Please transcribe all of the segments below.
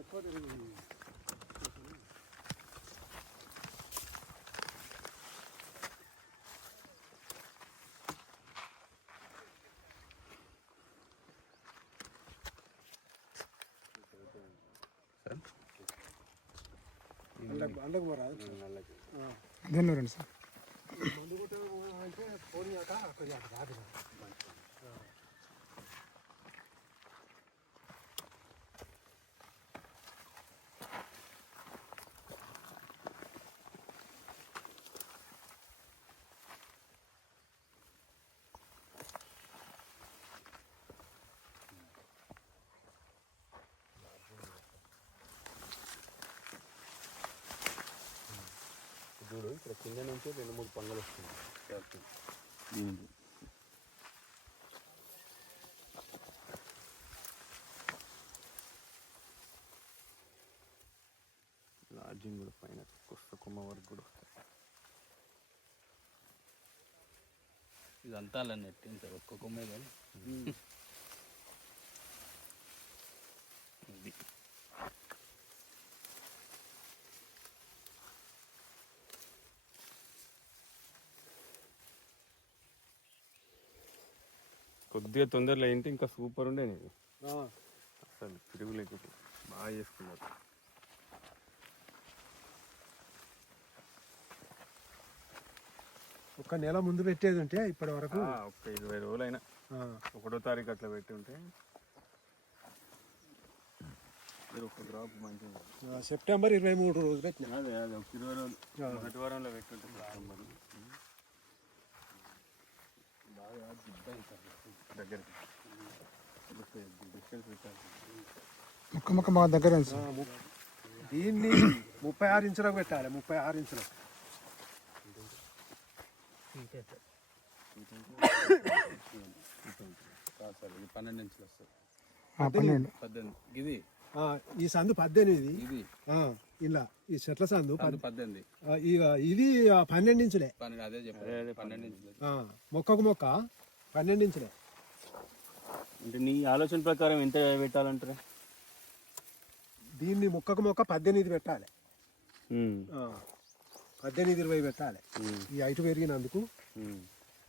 ఎక్కువ తిరిగి అండకు అండకు పోరా దీనిలో రండి సార్ మందు కొట్టే అంటే పోనీయాక కొద్దిగా రాదు చూడు ఇక్కడ కింద నుంచి రెండు మూడు పంగలు వస్తుంది లాడ్జింగ్ కూడా పైన కొత్త కొమ్మ వరకు కూడా వస్తాయి ఇదంతా అలా నెట్టింది సార్ ఒక్క కొమ్మే కానీ. కొద్దిగా తొందరలో ఏంటి ఇంకా సూపర్ ఉండే నీకు అసలు తిరుగులేకపోతే బాగా చేసుకున్నారు ఒక నెల ముందు పెట్టేది ఉంటే ఇప్పటి వరకు? ఆ, ఒక్క ఇరవై రోజులైనా. ఒకటో తారీఖు అట్లా పెట్టి ఉంటే. ఒక డ్రాప్ మంచిగా సెప్టెంబర్ ఇరవై మూడు రోజులు పెట్టిన? అదే అదే ఒక ఇరవై రోజులు. ఒకటి వారంలో పెట్టుంటే మరి బాగా దిద్దాయి సార్ దగ్గరికి డిస్టెన్స్ పెట్టాలి ముక్క ముక్క మా దగ్గర దీన్ని ముప్పై ఆరు ఇంచులకు పెట్టాలి ముప్పై ఆరు ఇంచులకు. పన్నెండు ఇంచులు వస్తుంది పద్దెనిమిది. ఇది ఈ సందు పద్దెనిమిది. ఇది. ఆ, ఇలా ఈ చెట్ల సందు పద్దెనిమిది. ఇది పన్నెండు ఇంచులే. మొక్కకు మొక్క పన్నెండు ఇంచులే. అంటే నీ ఆలోచన ప్రకారం ఎంత పెట్టాలంటారా? దీన్ని మొక్కకు మొక్క పద్దెనిమిది పెట్టాలి. ఆ, పద్దెనిమిది ఇరవై పెట్టాలి. ఈ హైట్ పెరిగినందుకు.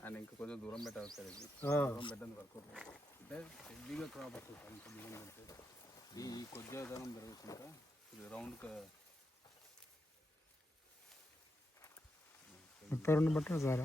ఆయన ఇంకా కొంచెం దూరం పెట్టాలి సార్ ఇది ఆ, దూరం పెట్టండి వర్క్ అంటే హెవీగా క్రాప్ వస్తుంది. సార్ ఇంత దూరం పెడితే ఈ ఈ కొద్దిగా దూరం పెరుగుతుందా ఇది రౌండ్గా ముప్పై రెండు బట్టలు సార్